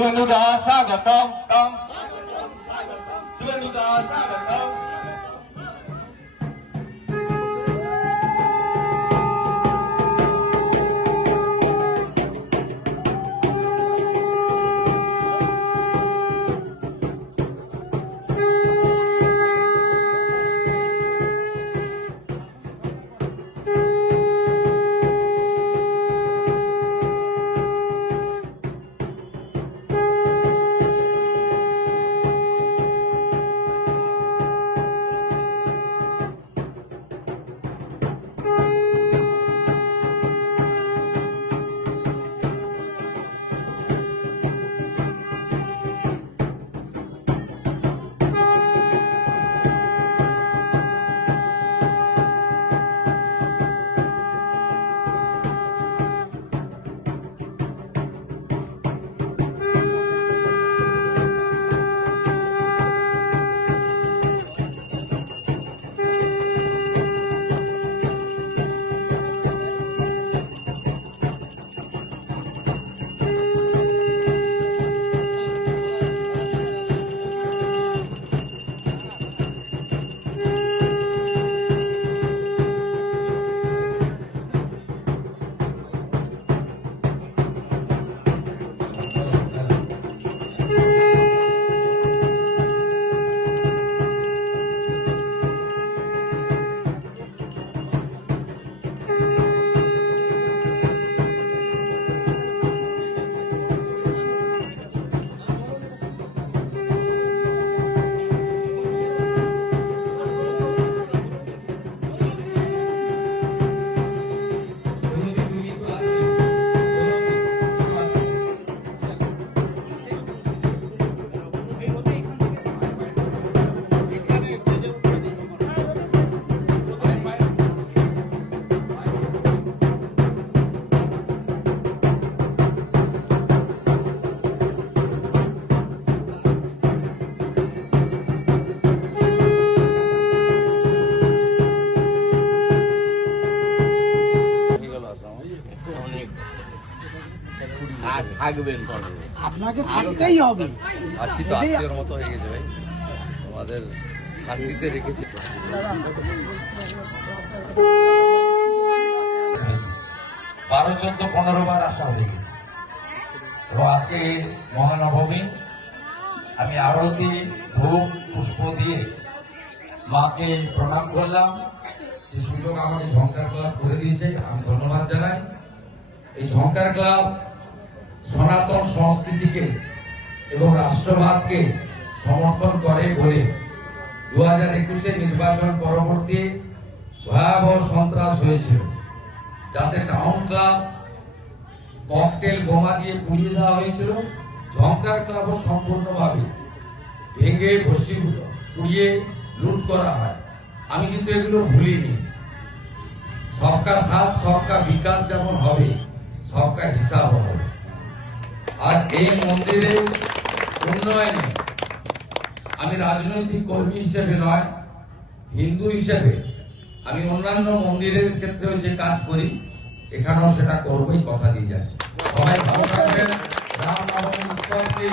শুভেন্দুদা স্বাগতম তম শুভেন্দুদা স্বাগতম। থাকবেন আপনাকে থাকতেই হবে। আছি তো আত্মীয়র মতো হয়ে গেছে ভাই, আমাদের শান্তিতে রেখেছি। 12, 14, 15 বার আসা হয়ে গেছে এবং আজকে মহানবমী আমি আরতি ধূপ পুষ্প দিয়ে মাকে প্রণাম করলাম। সে সুযোগ আমাকে ঝঙ্কার ক্লাব করে দিয়েছে, আমি ধন্যবাদ জানাই। এই ঝঙ্কার ক্লাব সনাতন সংস্কৃতিকে এবং রাষ্ট্রবাদকে সমর্থন করে বলে 2021 নির্বাচন পরবর্তী ভয়াবহ সন্ত্রাস হয়েছিল, যাতে টাউন ক্লাব ককটেল বোমা দিয়ে পুড়িয়ে দেওয়া হয়েছিল। ঝঙ্কার ক্লাবও সম্পূর্ণভাবে ভেঙে ভস্মীভূত পুড়িয়ে লুট করা হয়। আমি কিন্তু এগুলো ভুলিনি। সবকা সাথ সবকা বিকাশ যেমন হবে, সবকা হিসাব হবে। আর এই মন্দিরের উন্নয়নে আমি রাজনৈতিক কর্মী হিসেবে নয়, হিন্দু হিসেবে আমি অন্যান্য মন্দিরের ক্ষেত্রেও যে কাজ করি এখানেও সেটা করবই, কথা দিয়ে যাচ্ছি। সবাই ভালো থাকবেন। রাম নবমী উৎসবটি